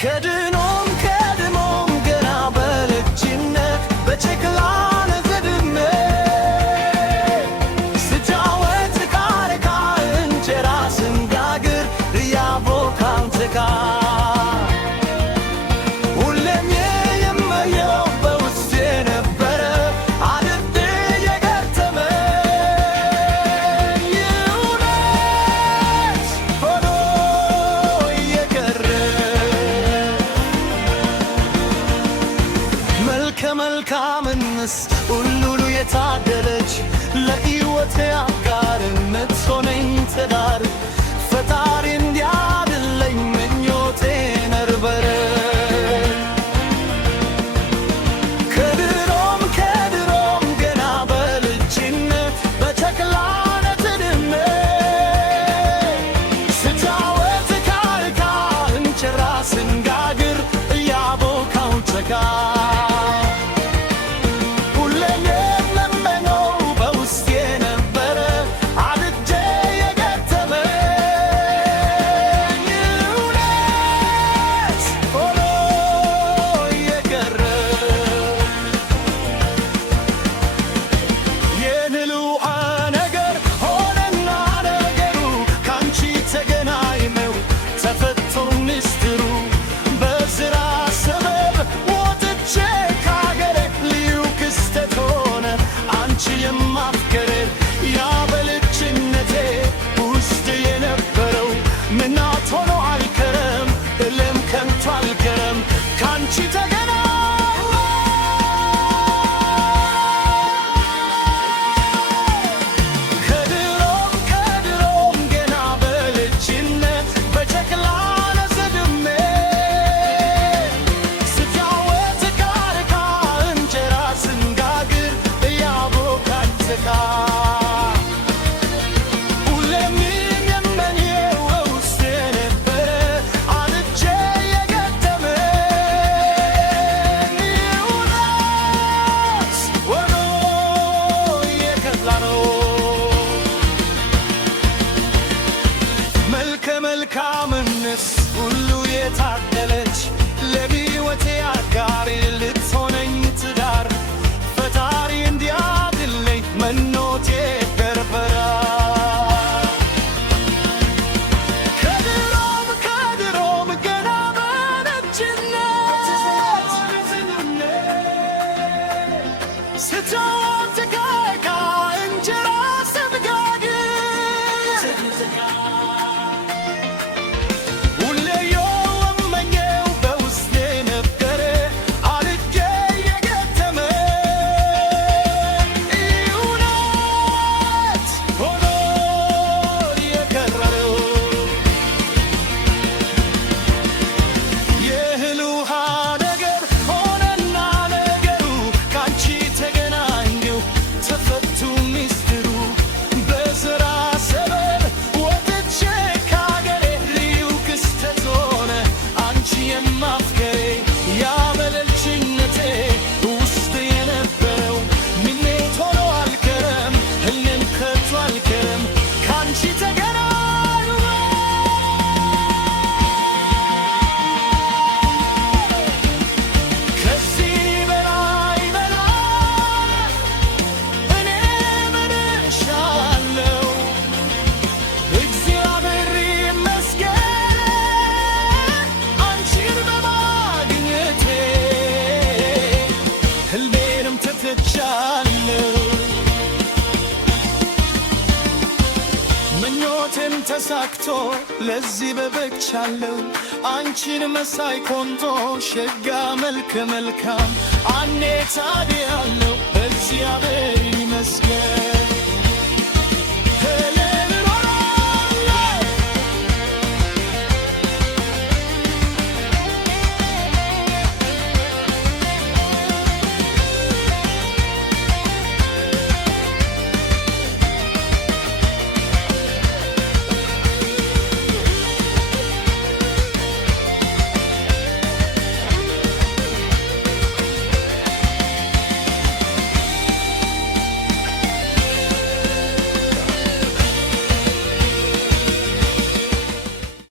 ከድኖም ገና በልጅነት በጨቅላነት ዕድሜ ስጫወት ካርካ እንጀራ ስንጋግር እያቦካን አንተ ጋር ሁሌም የምመኘው በውስጤ ነበረ አድርጌ የገጠመኝ እውነት ሆኖ የቀረ መልካም እንስት ሁሉ የታደለች ለሕይወቴ አጋር የምትሆነኝ ትዳር ፈጣሪ እንዲያድለኝ ምኞቴ ነበረ። ከድሮም ገና በልጅነት በጨቅላነት ዕድሜ ስጫወት ካርካ እንጀራ ስንጋግር እያቦካው ጨጋ መልካምነት ሁሉ የታደለች ለሕይወቴ አጋር ልትሆነኝ ትዳር ፈጣሪ እንዲያድለኝ ምኞቴ ነበረ። ከድሮም ገና በልጅነት ስጫወት ካርካ እንጀራ ስንጋግር ምኞቴም ተሳክቶ ለዚህ በበቅቻለሁ አንቺን መሳይ ቆንጆ ሸጋ መልከ መልካም አኔ ታዲያለሁ እግዚአብሔር ይመስገን።